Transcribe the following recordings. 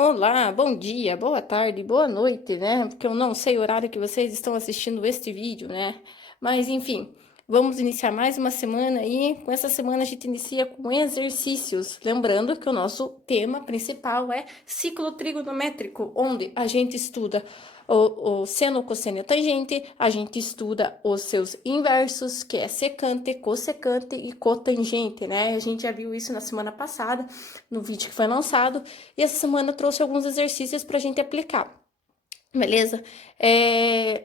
Olá, bom dia, boa tarde, boa noite, né? Porque eu não sei o horário que vocês estão assistindo este vídeo, né? Mas enfim, vamos iniciar mais uma semana e com essa semana a gente inicia com exercícios. Lembrando que o nosso tema principal é ciclo trigonométrico, onde a gente estuda o seno, cosseno e tangente, a gente estuda os seus inversos, que é secante, cossecante e cotangente, né? A gente já viu isso na semana passada, no vídeo que foi lançado, e essa semana eu trouxe alguns exercícios para a gente aplicar. Beleza?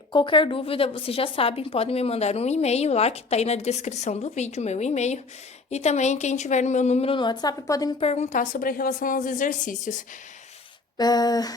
Qualquer dúvida, vocês já sabem, podem me mandar um e-mail lá, que tá aí na descrição do vídeo, meu e-mail. E também, quem tiver no meu número no WhatsApp, podem me perguntar sobre a relação aos exercícios.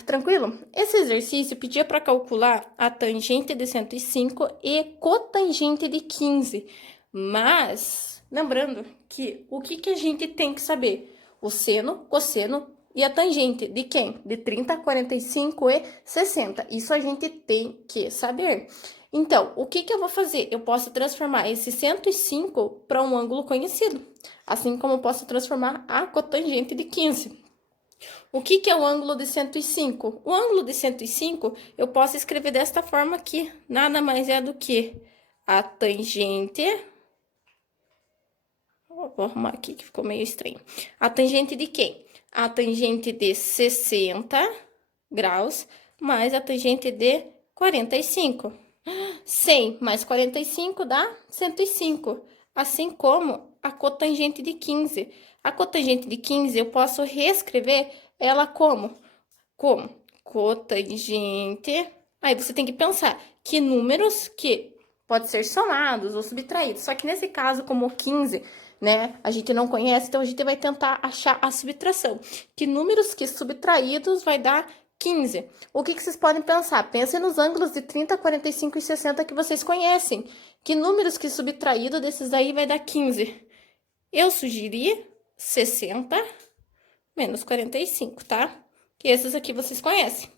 Tranquilo? Esse exercício pedia para calcular a tangente de 105 e cotangente de 15. Mas, lembrando que o que a gente tem que saber? O seno, cosseno e a tangente de quem? De 30, 45 e 60. Isso a gente tem que saber. Então, o que eu vou fazer? Eu posso transformar esse 105 para um ângulo conhecido, assim como eu posso transformar a cotangente de 15. O que é o ângulo de 105? O ângulo de 105 eu posso escrever desta forma aqui. Nada mais é do que a tangente. Vou arrumar aqui que ficou meio estranho. A tangente de quem? A tangente de 60 graus mais a tangente de 45. 100 mais 45 dá 105. Assim como a cotangente de 15. A cotangente de 15 eu posso reescrever ela como? Como? Cotangente. Aí você tem que pensar que números que pode ser somados ou subtraídos. Só que nesse caso, como 15, né, a gente não conhece, então a gente vai tentar achar a subtração. Que números que subtraídos vai dar 15. O que vocês podem pensar? Pensem nos ângulos de 30, 45 e 60 que vocês conhecem. Que números que subtraído desses aí vai dar 15? Eu sugeri 60 menos 45, tá? Que esses aqui vocês conhecem.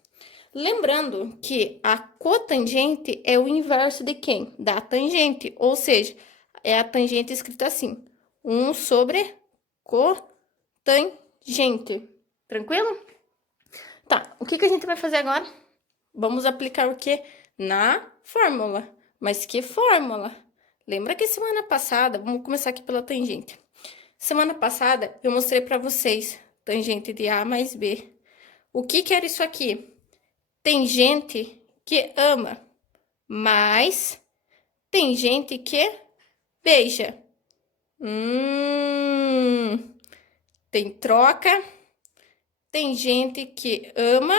Lembrando que a cotangente é o inverso de quem? Da tangente, ou seja, é a tangente escrita assim, 1 sobre cotangente. Tranquilo? Tá, o que a gente vai fazer agora? Vamos aplicar o que? Na fórmula. Mas que fórmula? Lembra que semana passada, vamos começar aqui pela tangente. Semana passada eu mostrei para vocês tangente de A mais B. O que era isso aqui? Tem gente que ama, mas tem gente que beija. Tem troca. Tem gente que ama,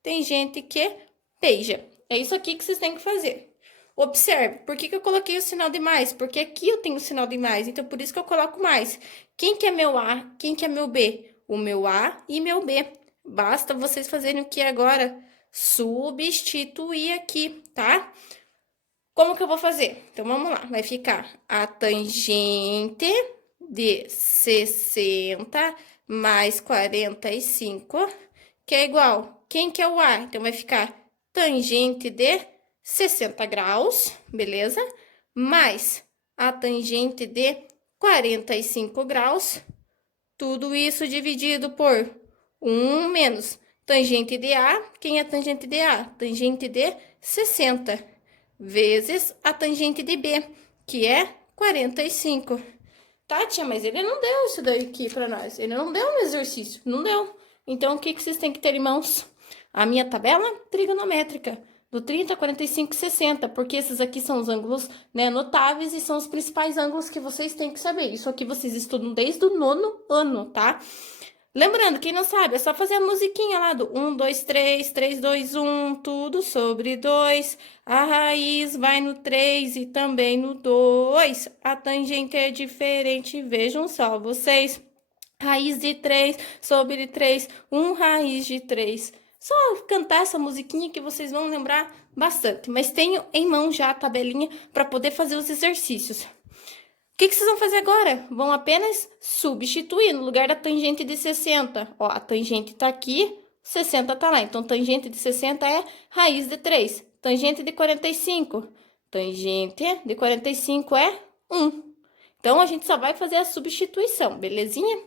tem gente que beija. É isso aqui que vocês têm que fazer. Observe, por que eu coloquei o sinal de mais? Porque aqui eu tenho o sinal de mais, então por isso que eu coloco mais. Quem que é meu A? Quem que é meu B? O meu A e meu B. Basta vocês fazerem o que agora? Substituir aqui, tá? Como que eu vou fazer? Então, vamos lá. Vai ficar a tangente de 60 mais 45, que é igual. Quem que é o A? Então, vai ficar tangente de 60 graus, beleza? Mais a tangente de 45 graus. Tudo isso dividido por 1 menos tangente de A. Quem é tangente de A? Tangente de 60 vezes a tangente de B, que é 45. Tá, tia, mas ele não deu isso daqui pra nós. Ele não deu um exercício, não deu. Então, o que vocês têm que ter em mãos? A minha tabela trigonométrica, do 30, 45 e 60, porque esses aqui são os ângulos, né, notáveis e são os principais ângulos que vocês têm que saber. Isso aqui vocês estudam desde o 9º ano, tá? Lembrando, quem não sabe, é só fazer a musiquinha lá do 1, 2, 3, 3, 2, 1, tudo sobre 2. A raiz vai no 3 e também no 2. A tangente é diferente, vejam só vocês. Raiz de 3 sobre 3, 1 raiz de 3. Só cantar essa musiquinha que vocês vão lembrar bastante. Mas tenho em mão já a tabelinha para poder fazer os exercícios. O que vocês vão fazer agora? Vão apenas substituir no lugar da tangente de 60. Ó, a tangente tá aqui, 60 tá lá. Então, tangente de 60 é raiz de 3. Tangente de 45. Tangente de 45 é 1. Então, a gente só vai fazer a substituição, belezinha?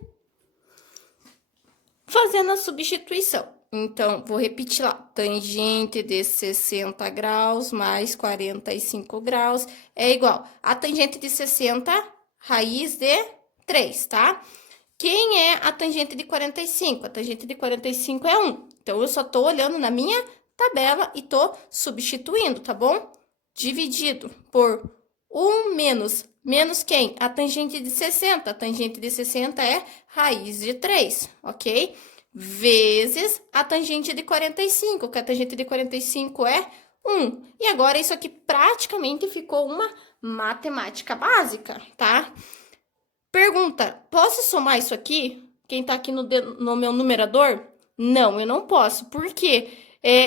fazendo a substituição. Então, vou repetir lá. Tangente de 60 graus mais 45 graus é igual a tangente de 60, raiz de 3, tá? Quem é a tangente de 45? A tangente de 45 é 1. Então, eu só tô olhando na minha tabela e tô substituindo, tá bom? Dividido por 1 menos. Menos quem? A tangente de 60. A tangente de 60 é raiz de 3, ok? Vezes a tangente de 45, que a tangente de 45 é 1. E agora, isso aqui praticamente ficou uma matemática básica, tá? Pergunta, posso somar isso aqui? Quem tá aqui no meu numerador? Não, eu não posso. Por quê?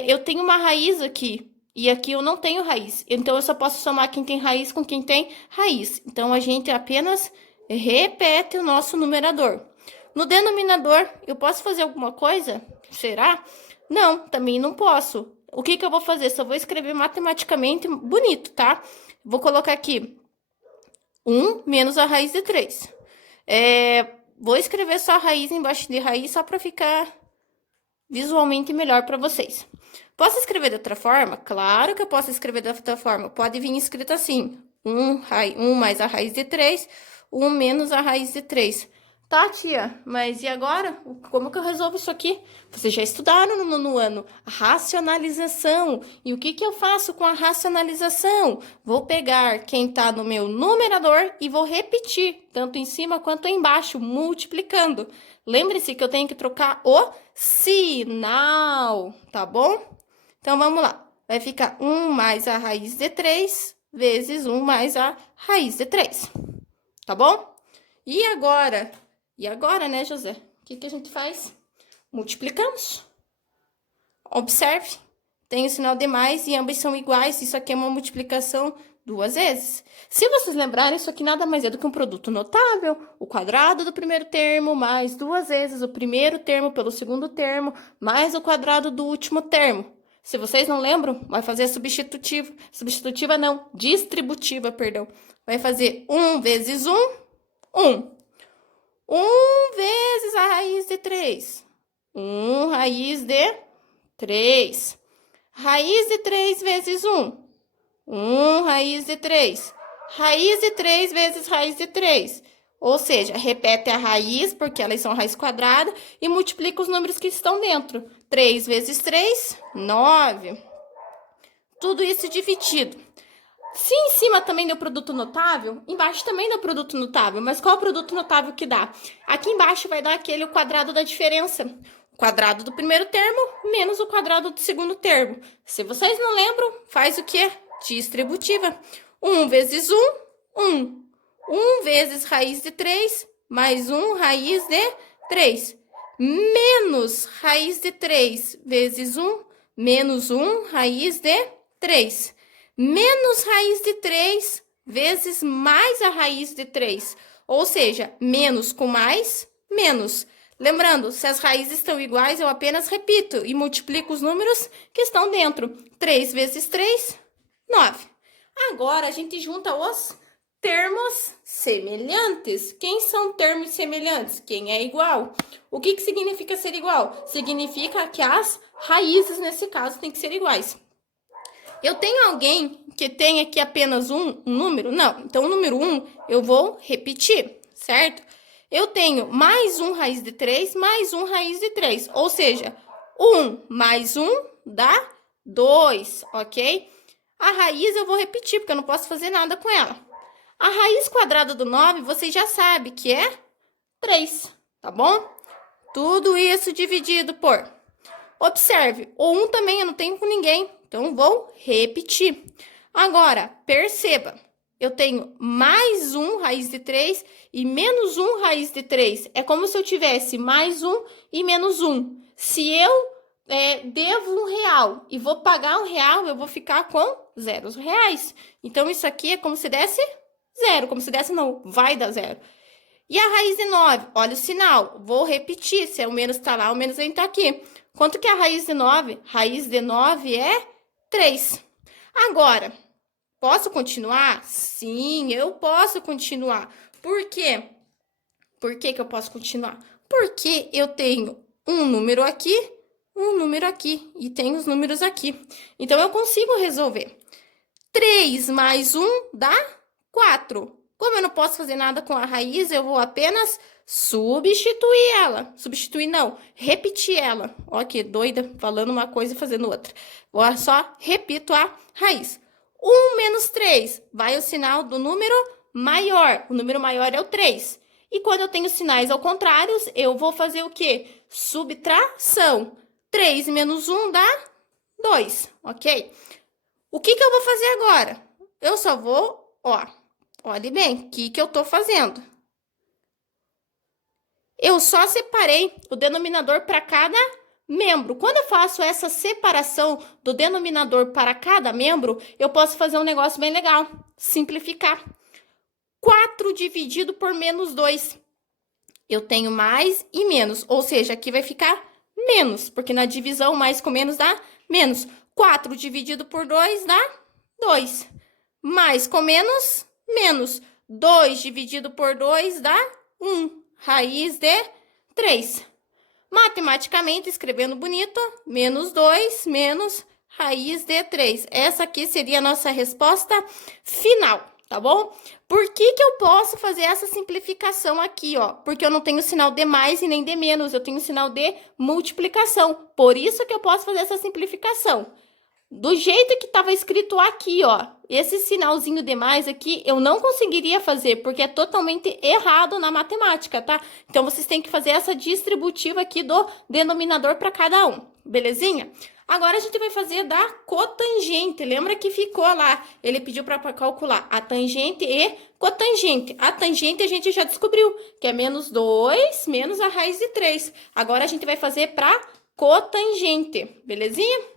Eu tenho uma raiz aqui. E aqui eu não tenho raiz. Então, eu só posso somar quem tem raiz com quem tem raiz. Então, a gente apenas repete o nosso numerador. No denominador, eu posso fazer alguma coisa? Será? Não, também não posso. O que que eu vou fazer? Só vou escrever matematicamente bonito, tá? Vou colocar aqui 1 menos a raiz de 3. Vou escrever só a raiz embaixo de raiz, só para ficar visualmente melhor para vocês. Posso escrever de outra forma? Claro que eu posso escrever de outra forma. Pode vir escrito assim: 1 mais a raiz de 3, 1 menos a raiz de 3. Tá, tia, mas e agora? Como que eu resolvo isso aqui? Vocês já estudaram no nono ano a racionalização. E o que que eu faço com a racionalização? Vou pegar quem tá no meu numerador e vou repetir, tanto em cima quanto embaixo, multiplicando. Lembre-se que eu tenho que trocar o sinal, tá bom? Então, vamos lá. Vai ficar 1 mais a raiz de 3 vezes 1 mais a raiz de 3. Tá bom? E agora? E agora, né, José? O que que a gente faz? Multiplicamos. Observe. Tem o sinal de mais e ambas são iguais. Isso aqui é uma multiplicação 2 vezes. Se vocês lembrarem, isso aqui nada mais é do que um produto notável. O quadrado do primeiro termo mais 2 vezes o primeiro termo pelo segundo termo mais o quadrado do último termo. Se vocês não lembram, vai fazer a substitutiva. Substitutiva não, distributiva, perdão. Vai fazer 1 vezes 1, 1. 1 vezes a raiz de 3. 1 raiz de 3. Raiz de 3 vezes 1. 1 raiz de 3. Raiz de 3 vezes raiz de 3. Ou seja, repete a raiz, porque elas são raiz quadrada, e multiplica os números que estão dentro. 3 vezes 3, 9. Tudo isso dividido. Se em cima também deu produto notável, embaixo também deu produto notável. Mas qual é o produto notável que dá? Aqui embaixo vai dar aquele quadrado da diferença. O quadrado do primeiro termo menos o quadrado do segundo termo. Se vocês não lembram, faz o quê? Distributiva. 1 vezes 1, 1. 1 vezes raiz de 3, mais 1 raiz de 3. Menos raiz de 3 vezes 1, menos 1 raiz de 3. Menos raiz de 3 vezes mais a raiz de 3. Ou seja, menos com mais, menos. Lembrando, se as raízes estão iguais, eu apenas repito e multiplico os números que estão dentro. 3 vezes 3, 9. Agora, a gente junta os termos semelhantes. Quem são termos semelhantes? Quem é igual? O que significa ser igual? Significa que as raízes, nesse caso, têm que ser iguais. Eu tenho alguém que tem aqui apenas um número? Não. Então, o número 1 eu vou repetir, certo? Eu tenho mais 1 raiz de 3, mais 1 raiz de 3. Ou seja, 1 mais 1 dá 2, ok? A raiz eu vou repetir, porque eu não posso fazer nada com ela. A raiz quadrada do 9, vocês já sabem que é 3, tá bom? Tudo isso dividido por... Observe, o 1 também eu não tenho com ninguém. Então, vou repetir. Agora, perceba, eu tenho mais 1 raiz de 3 e menos 1 raiz de 3. É como se eu tivesse mais 1 e menos 1. Se eu devo R$1 e vou pagar R$1, eu vou ficar com 0 reais. Então, isso aqui é como se desse 0. Como se desse, não, vai dar 0. E a raiz de 9? Olha o sinal. Vou repetir. Se o menos está lá, o menos ainda está aqui. Quanto que é a raiz de 9? Raiz de 9 é 3. Agora, posso continuar? Sim, eu posso continuar. Por quê? Por que que eu posso continuar? Porque eu tenho um número aqui, um número aqui. E tem os números aqui. Então, eu consigo resolver. 3 mais 1 dá 4. Como eu não posso fazer nada com a raiz, eu vou apenas substituir ela. Substituir não, repetir ela. Ó que doida, falando uma coisa e fazendo outra. Vou só repito a raiz. 1 menos 3, vai o sinal do número maior. O número maior é o 3. E quando eu tenho sinais ao contrário, eu vou fazer o quê? Subtração. 3 menos 1 dá 2, ok? O que eu vou fazer agora? Eu só vou, ó, olhe bem, o que eu tô fazendo? Eu só separei o denominador para cada membro. Quando eu faço essa separação do denominador para cada membro, eu posso fazer um negócio bem legal, simplificar. 4 dividido por menos 2. Eu tenho mais e menos, ou seja, aqui vai ficar menos, porque na divisão mais com menos dá menos. 4 dividido por 2 dá 2. Mais com menos, menos. 2 dividido por 2 dá 1. Raiz de 3. Matematicamente, escrevendo bonito, menos 2 menos raiz de 3. Essa aqui seria a nossa resposta final, tá bom? Por que eu posso fazer essa simplificação aqui, ó? Porque eu não tenho sinal de mais e nem de menos, eu tenho sinal de multiplicação. Por isso que eu posso fazer essa simplificação. Do jeito que estava escrito aqui, ó, esse sinalzinho de mais aqui, eu não conseguiria fazer, porque é totalmente errado na matemática, tá? Então, vocês têm que fazer essa distributiva aqui do denominador para cada um, belezinha? Agora, a gente vai fazer da cotangente. Lembra que ficou lá? Ele pediu para calcular a tangente e cotangente. A tangente a gente já descobriu, que é menos 2 menos a raiz de 3. Agora, a gente vai fazer para cotangente, belezinha?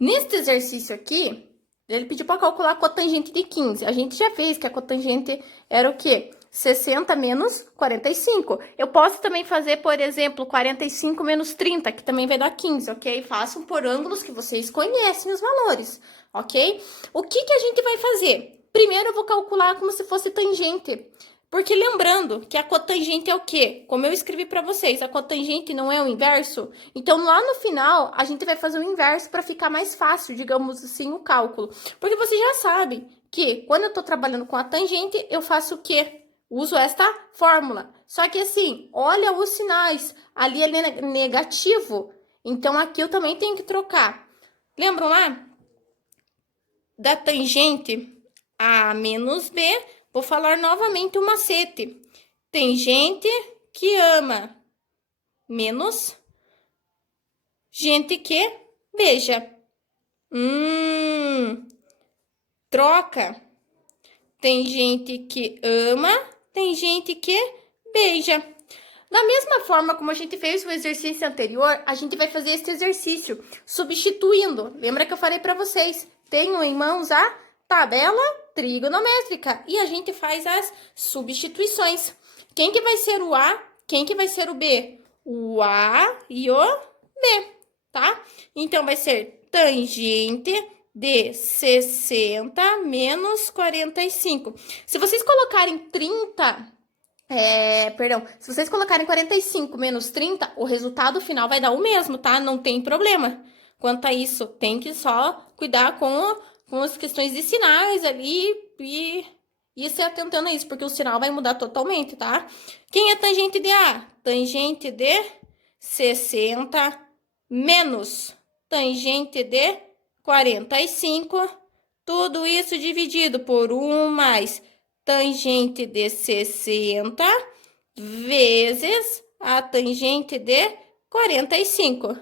Neste exercício aqui, ele pediu para calcular a cotangente de 15. A gente já fez que a cotangente era o quê? 60 menos 45. Eu posso também fazer, por exemplo, 45 menos 30, que também vai dar 15, ok? Façam por ângulos que vocês conhecem os valores, ok? O que a gente vai fazer? Primeiro eu vou calcular como se fosse tangente. Porque lembrando que a cotangente é o quê? Como eu escrevi para vocês, a cotangente não é o inverso. Então, lá no final, a gente vai fazer o inverso para ficar mais fácil, digamos assim, o cálculo. Porque você já sabe que quando eu estou trabalhando com a tangente, eu faço o quê? Uso esta fórmula. Só que assim, olha os sinais. Ali é negativo. Então, aqui eu também tenho que trocar. Lembram lá? Da tangente A menos B... Vou falar novamente o macete. Tem gente que ama menos gente que beija. Troca. Tem gente que ama, tem gente que beija. Da mesma forma como a gente fez o exercício anterior, a gente vai fazer esse exercício substituindo. Lembra que eu falei para vocês? Tenho em mãos a tabela trigonométrica e a gente faz as substituições. Quem que vai ser o A? Quem que vai ser o B? O A e o B, tá? Então, vai ser tangente de 60 menos 45. Se vocês colocarem 30... se vocês colocarem 45 menos 30, o resultado final vai dar o mesmo, tá? Não tem problema. Quanto a isso, tem que só cuidar com as questões de sinais ali e se atentando a isso, porque o sinal vai mudar totalmente, tá? Quem é tangente de A? Tangente de 60 menos tangente de 45. Tudo isso dividido por 1 mais tangente de 60 vezes a tangente de 45.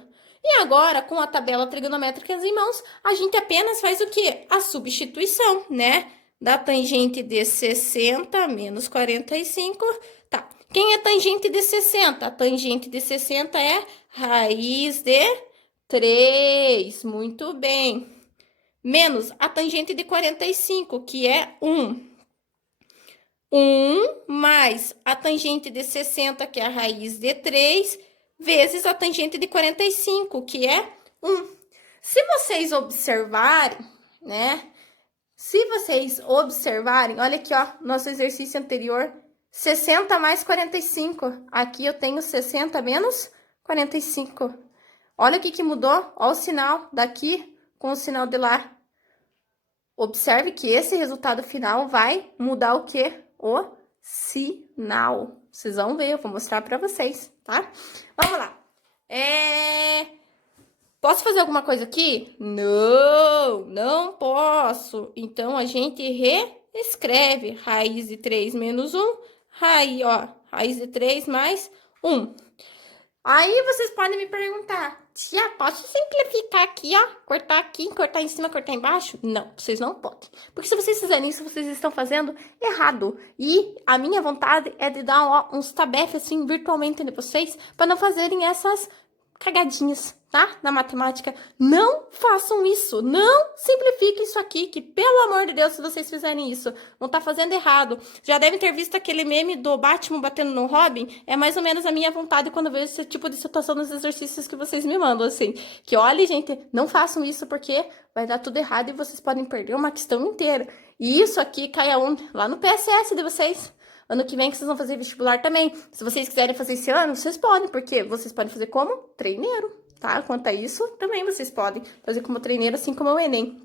E agora, com a tabela trigonométrica em mãos, a gente apenas faz o quê? A substituição, né? Da tangente de 60 menos 45. Tá. Quem é tangente de 60? A tangente de 60 é raiz de 3. Muito bem. Menos a tangente de 45, que é 1. 1 mais a tangente de 60, que é a raiz de 3, vezes a tangente de 45, que é 1. Se vocês observarem, né? Se vocês observarem, olha aqui, ó, nosso exercício anterior, 60 mais 45. Aqui eu tenho 60 menos 45. Olha o que mudou, ó o sinal daqui com o sinal de lá. Observe que esse resultado final vai mudar o quê? O sinal. Vocês vão ver, eu vou mostrar para vocês, tá? Vamos lá. Posso fazer alguma coisa aqui? Não, não posso. Então, a gente reescreve raiz de 3 menos 1, raiz de 3 mais 1. Aí, vocês podem me perguntar, tia, posso simplificar aqui, ó? Cortar em cima, cortar embaixo? Não, vocês não podem. Porque se vocês fizerem isso, vocês estão fazendo errado. E a minha vontade é de dar, ó, uns tabefes, assim, virtualmente de vocês, para não fazerem essas cagadinhas, tá? Na matemática. Não façam isso. Não simplifiquem isso aqui, que pelo amor de Deus, se vocês fizerem isso, vão estar fazendo errado. Já devem ter visto aquele meme do Batman batendo no Robin. É mais ou menos a minha vontade quando eu vejo esse tipo de situação nos exercícios que vocês me mandam, assim. Que olha, gente, não façam isso porque vai dar tudo errado e vocês podem perder uma questão inteira. E isso aqui cai aonde? Lá no PSS de vocês. Ano que vem que vocês vão fazer vestibular também. Se vocês quiserem fazer esse ano, vocês podem, porque vocês podem fazer como treineiro, tá? Quanto a isso, também vocês podem fazer como treineiro, assim como o Enem.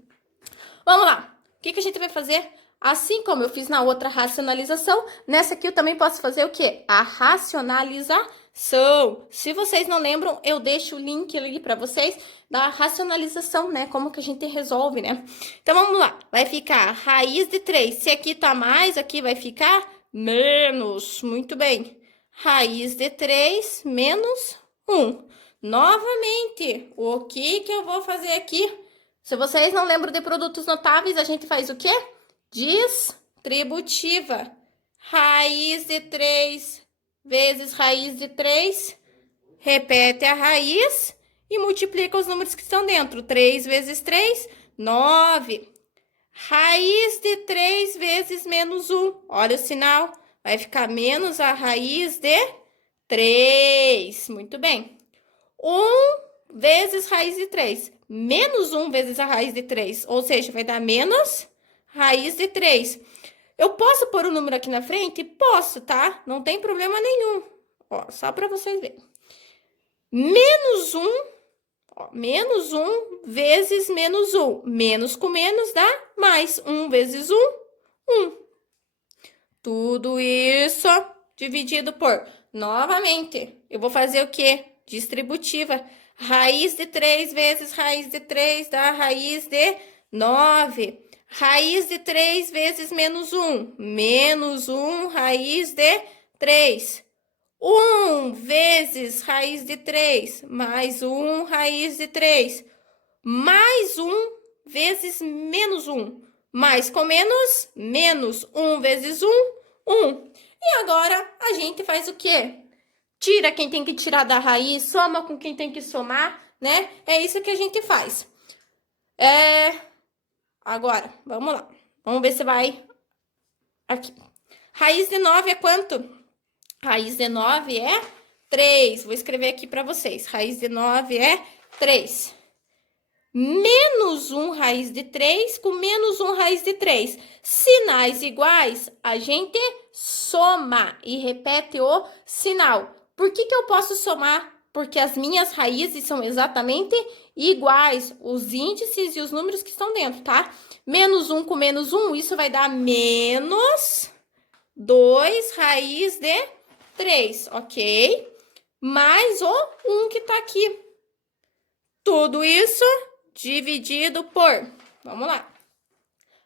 Vamos lá. O que a gente vai fazer? Assim como eu fiz na outra racionalização, nessa aqui eu também posso fazer o quê? A racionalização. Se vocês não lembram, eu deixo o link ali para vocês da racionalização, né? Como que a gente resolve, né? Então, vamos lá. Vai ficar raiz de 3. Se aqui tá mais, aqui vai ficar menos. Muito bem. Raiz de 3 menos 1. Novamente, o que eu vou fazer aqui? Se vocês não lembram de produtos notáveis, a gente faz o quê? Distributiva. Raiz de 3 vezes raiz de 3. Repete a raiz e multiplica os números que estão dentro. 3 vezes 3, 9. Raiz de 3 vezes menos 1. Olha o sinal. Vai ficar menos a raiz de 3. Muito bem. 1 vezes raiz de 3. Menos 1 vezes a raiz de 3. Ou seja, vai dar menos raiz de 3. Eu posso pôr o número aqui na frente? Posso, tá? Não tem problema nenhum. Ó, só para vocês verem. Menos 1, ó, menos 1 vezes menos 1. Menos com menos dá mais. 1 vezes 1, 1. Tudo isso dividido por, novamente, eu vou fazer o quê? Distributiva. Raiz de 3 vezes raiz de 3 dá raiz de 9. Raiz de 3 vezes menos 1. Menos 1 raiz de 3. 1 vezes raiz de 3 mais 1 raiz de 3. Mais 1 vezes menos 1. Mais com menos, menos 1 vezes 1, 1. E agora a gente faz o quê? Tira quem tem que tirar da raiz, soma com quem tem que somar, né? É isso que a gente faz. Agora, vamos lá. Vamos ver se vai aqui. Raiz de 9 é quanto? Raiz de 9 é 3. Vou escrever aqui para vocês. Raiz de 9 é 3. Menos 1 raiz de 3 com menos 1 raiz de 3. Sinais iguais, a gente soma e repete o sinal. Por que eu posso somar? Porque as minhas raízes são exatamente iguais, os índices e os números que estão dentro, tá? Menos 1 com menos 1, isso vai dar menos 2 raiz de 3, ok? Mais o 1 que tá aqui. Tudo isso dividido por, vamos lá,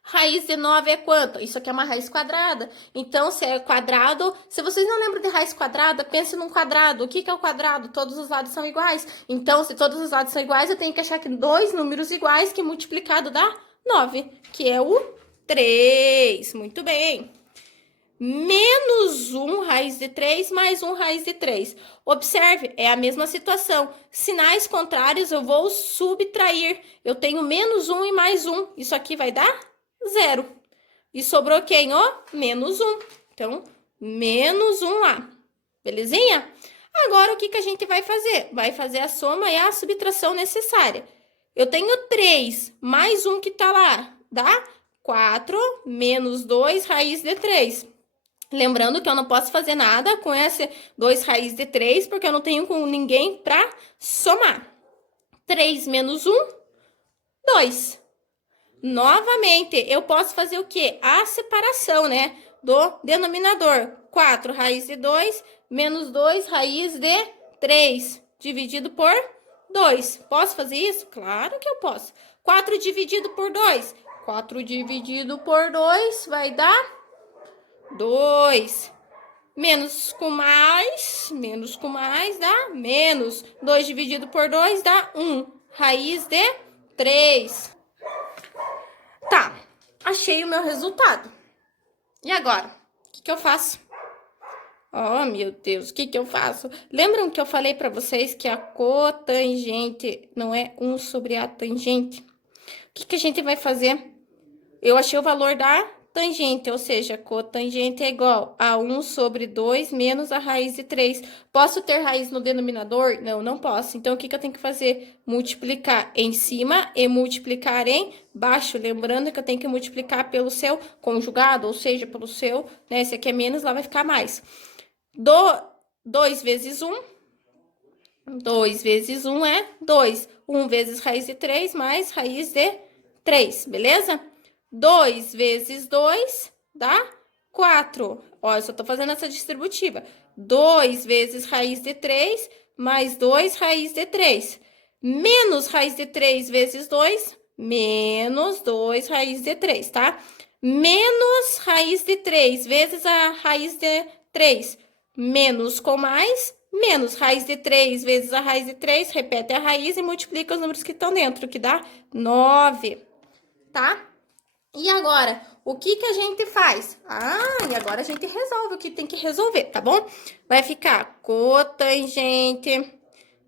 Raiz de 9 é quanto? Isso aqui é uma raiz quadrada. Então, se é quadrado, se vocês não lembram de raiz quadrada, pense num quadrado. O que é o quadrado? Todos os lados são iguais. Então, se todos os lados são iguais, eu tenho que achar que dois números iguais que multiplicado dá 9, que é o 3. Muito bem. Menos 1 raiz de 3 mais 1 raiz de 3. Observe, é a mesma situação. Sinais contrários eu vou subtrair. Eu tenho menos 1 e mais 1. Isso aqui vai dar 0. E sobrou quem, ó? Menos 1. Então, menos 1 lá. Belezinha? Agora, o que a gente vai fazer? Vai fazer a soma e a subtração necessária. Eu tenho 3 mais 1 que tá lá. Dá 4 menos 2 raiz de 3. Lembrando que eu não posso fazer nada com esse 2 raiz de 3, porque eu não tenho com ninguém para somar. 3 menos 1, 2. Novamente, eu posso fazer o quê? A separação, né? Do denominador. 4 raiz de 2 menos 2 raiz de 3, dividido por 2. Posso fazer isso? Claro que eu posso. 4 dividido por 2. 4 dividido por 2 vai dar 2. Menos com mais dá menos. 2 dividido por 2 dá 1. Raiz de 3. Tá, achei o meu resultado. E agora? O que eu faço? Oh, meu Deus, o que eu faço? Lembram que eu falei para vocês que a cotangente não é 1 sobre a tangente? O que a gente vai fazer? Eu achei o valor da tangente, ou seja, cotangente é igual a 1 sobre 2 menos a raiz de 3. Posso ter raiz no denominador? Não, não posso. Então, o que eu tenho que fazer? Multiplicar em cima e multiplicar em baixo. Lembrando que eu tenho que multiplicar pelo seu conjugado, ou seja, pelo seu, né? Esse aqui é menos, lá vai ficar mais. 2 vezes 1. 2 vezes 1 é 2. 1 vezes raiz de 3 mais raiz de 3, beleza? 2 vezes 2 dá 4. Ó, eu só tô fazendo essa distributiva. 2 vezes raiz de 3 mais 2 raiz de 3. Menos raiz de 3 vezes 2, menos 2 raiz de 3, tá? Menos raiz de 3 vezes a raiz de 3. Menos com mais, menos raiz de 3 vezes a raiz de 3. Repete a raiz e multiplica os números que estão dentro, que dá 9, tá? E agora, o que a gente faz? E agora a gente resolve o que tem que resolver, tá bom? Vai ficar cotangente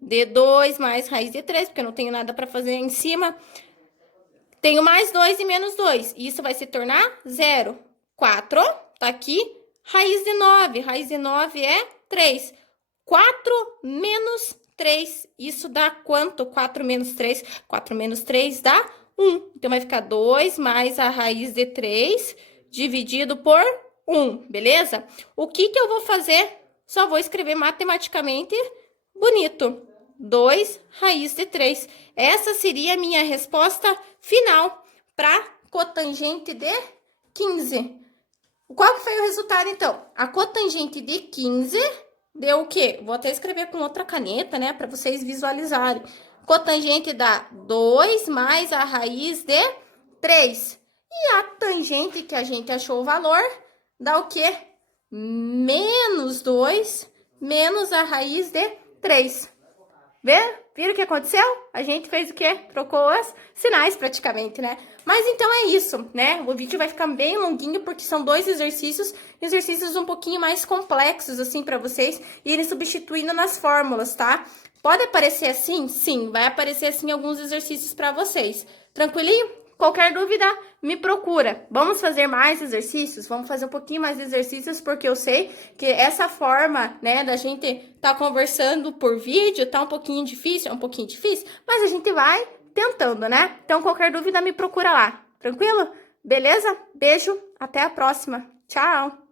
de 2 mais raiz de 3, porque eu não tenho nada para fazer em cima. Tenho mais 2 e menos 2. Isso vai se tornar 0. 4, tá aqui. Raiz de 9. Raiz de 9 é 3. 4 menos 3. Isso dá quanto? 4 menos 3. 4 menos 3 dá 1. Então, vai ficar 2 mais a raiz de 3 dividido por 1, beleza? O que eu vou fazer? Só vou escrever matematicamente bonito. 2 raiz de 3. Essa seria a minha resposta final para cotangente de 15. Qual que foi o resultado, então? A cotangente de 15 deu o quê? Vou até escrever com outra caneta, né? Para vocês visualizarem. Cotangente dá 2 mais a raiz de 3. E a tangente que a gente achou o valor dá o quê? Menos 2 menos a raiz de 3. Viram o que aconteceu? A gente fez o quê? Trocou os sinais praticamente, né? Mas então é isso, né? O vídeo vai ficar bem longuinho porque são 2 exercícios um pouquinho mais complexos, assim, para vocês irem substituindo nas fórmulas, tá? Pode aparecer assim? Sim, vai aparecer assim alguns exercícios para vocês. Tranquilinho? Qualquer dúvida, me procura. Vamos fazer mais exercícios? Vamos fazer um pouquinho mais de exercícios, porque eu sei que essa forma, né, da gente tá conversando por vídeo tá um pouquinho difícil, mas a gente vai tentando, né? Então, qualquer dúvida, me procura lá. Tranquilo? Beleza? Beijo, até a próxima. Tchau!